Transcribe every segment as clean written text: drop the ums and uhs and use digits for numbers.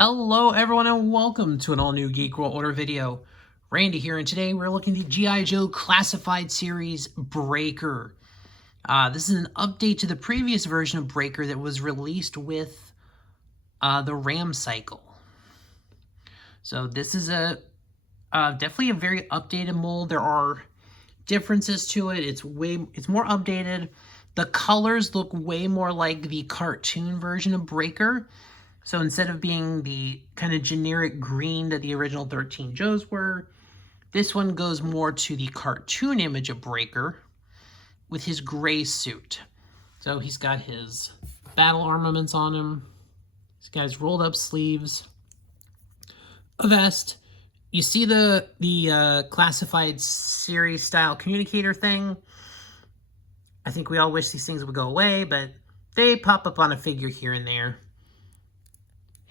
Hello everyone and welcome to an all-new Geek World Order video. Randy here, and today we're looking at the GIJoe Classified Series Breaker. This is an update to the previous version of Breaker that was released with the RAM cycle. So this is definitely a very updated mold. There are differences to it. It's more updated. The colors look way more like the cartoon version of Breaker. So instead of being the kind of generic green that the original 13 Joes were, this one goes more to the cartoon image of Breaker with his gray suit. So he's got his battle armaments on him. He's got his rolled up sleeves, a vest. You see the classified series style communicator thing. I think we all wish these things would go away, but they pop up on a figure here and there.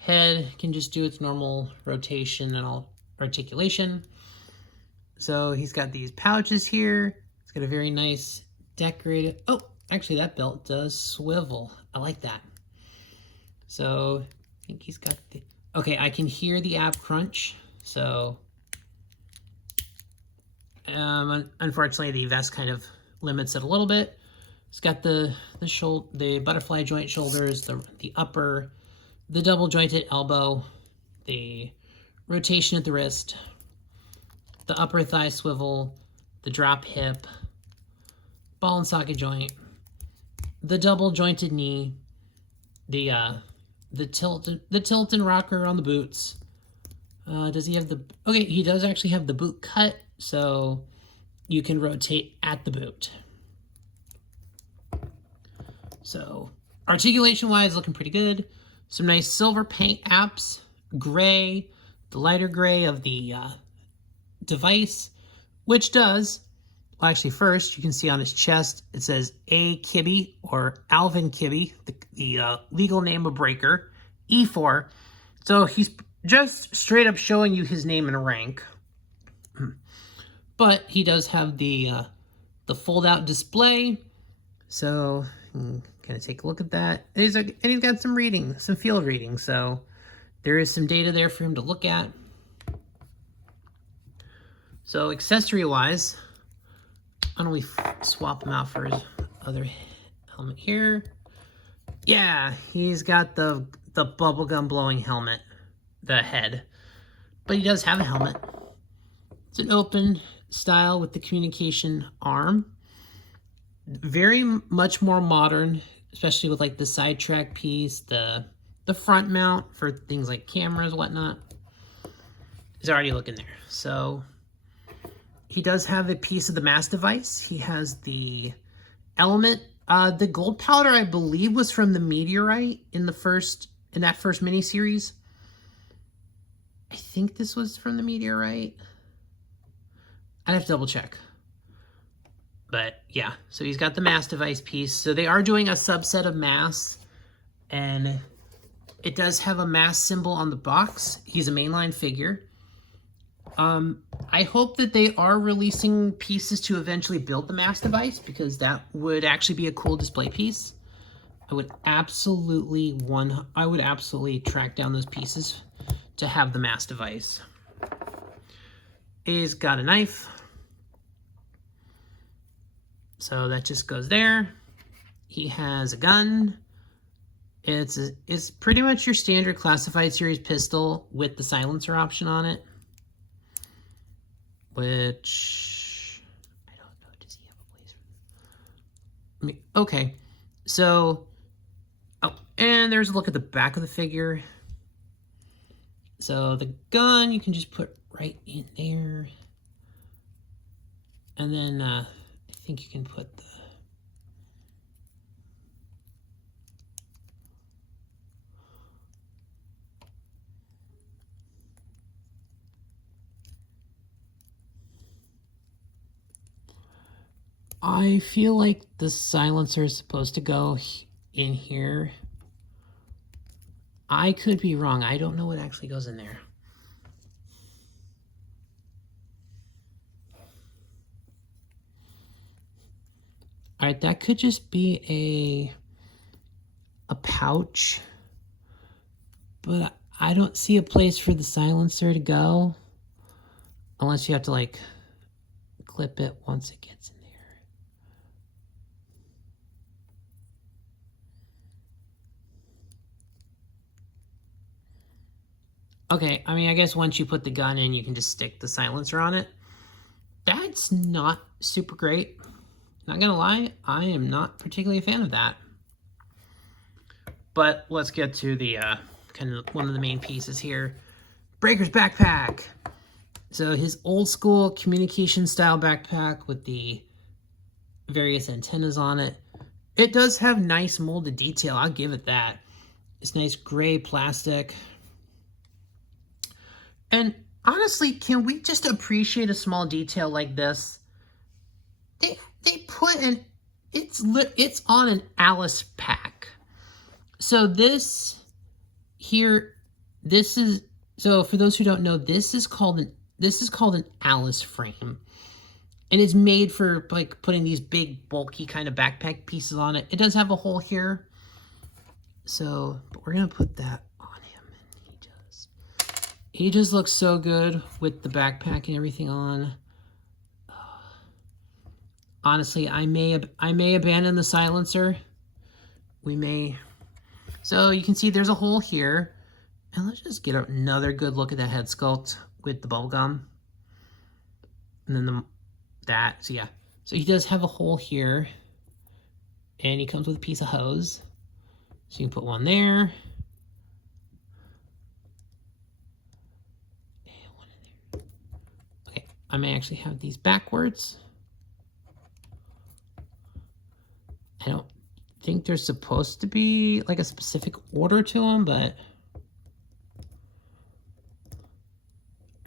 Head can just do its normal rotation and all articulation. So he's got these pouches here. It's got a very nice decorated... Oh, actually that belt does swivel. I like that. So I think he's got the... Okay, I can hear the ab crunch. So unfortunately the vest kind of limits it a little bit. It's got the butterfly joint shoulders, the upper, the double jointed elbow, the rotation at the wrist, the upper thigh swivel, the drop hip, ball and socket joint, the double jointed knee, the tilt and rocker on the boots. Does he have the... Okay, he does actually have the boot cut, so you can rotate at the boot. So articulation wise, looking pretty good. Some nice silver paint apps, gray, the lighter gray of the device, which does, well actually first you can see on his chest it says A. Kibbe or Alvin Kibbe, the legal name of Breaker, E4. So he's just straight up showing you his name and rank. But he does have the fold out display, so kind of take a look at that. And he's got some reading, some field reading, so there is some data there for him to look at. So accessory-wise, why don't we swap him out for his other helmet here? Yeah, he's got the bubblegum blowing helmet, the head, but he does have a helmet. It's an open style with the communication arm. Very much more modern, especially with like the sidetrack piece, the front mount for things like cameras, whatnot. Is already looking there. So he does have a piece of the mass device. He has the element. The gold powder, I believe, was from the meteorite in that first miniseries. I think this was from the meteorite. I'd have to double check. But yeah, so he's got the mass device piece. So they are doing a subset of mass, and it does have a mass symbol on the box. He's a mainline figure. I hope that they are releasing pieces to eventually build the mass device, because that would actually be a cool display piece. I would absolutely track down those pieces to have the mass device. He's got a knife. So that just goes there. He has a gun. It's pretty much your standard classified series pistol with the silencer option on it. Which, I don't know, does he have a place for that? Okay, so, oh, and there's a look at the back of the figure. So the gun you can just put right in there. And then I think you can put the... I feel like the silencer is supposed to go in here. I could be wrong. I don't know what actually goes in there. All right, that could just be a pouch, but I don't see a place for the silencer to go. Unless you have to, like, clip it once it gets in there. Okay, I mean, I guess once you put the gun in, you can just stick the silencer on it. That's not super great. Not gonna lie, I am not particularly a fan of that. But let's get to the kind of one of the main pieces here. Breaker's backpack. So his old school communication style backpack with the various antennas on it. It does have nice molded detail, I'll give it that. It's nice gray plastic. And honestly, can we just appreciate a small detail like this? They put an, it's on an Alice pack. So this here, so for those who don't know, this is called an Alice frame. And it's made for, like, putting these big, bulky kind of backpack pieces on it. It does have a hole here. So, but we're going to put that on him. And he just looks so good with the backpack and everything on. Honestly, I may abandon the silencer. We may. So you can see there's a hole here. And let's just get another good look at that head sculpt with the bubblegum. And then so yeah. So he does have a hole here. And he comes with a piece of hose. So you can put one there. And one in there. Okay, I may actually have these backwards. I don't think there's supposed to be like a specific order to them, but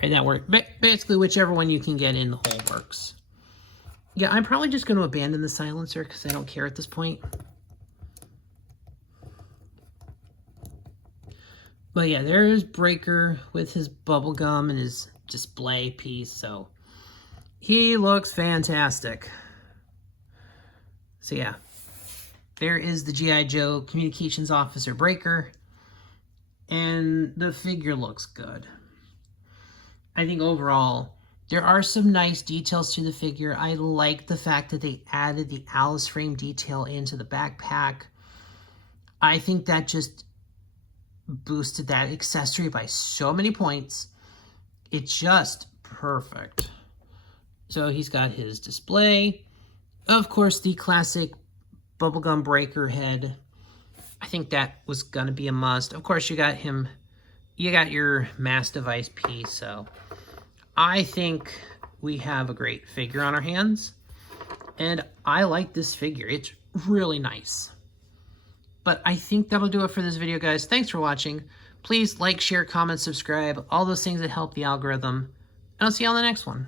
right, that works. Basically, whichever one you can get in the hole works. Yeah, I'm probably just going to abandon the silencer because I don't care at this point. But yeah, there's Breaker with his bubblegum and his display piece. So he looks fantastic. So yeah, there is the G.I. Joe Communications Officer Breaker. And the figure looks good. I think overall, there are some nice details to the figure. I like the fact that they added the Alice frame detail into the backpack. I think that just boosted that accessory by so many points. It's just perfect. So he's got his display. Of course, the classic bubblegum Breaker head. I think that was going to be a must. Of course, you got your mass device piece, so I think we have a great figure on our hands, and I like this figure. It's really nice. But I think that'll do it for this video, guys. Thanks for watching. Please like, share, comment, subscribe, all those things that help the algorithm, and I'll see you on the next one.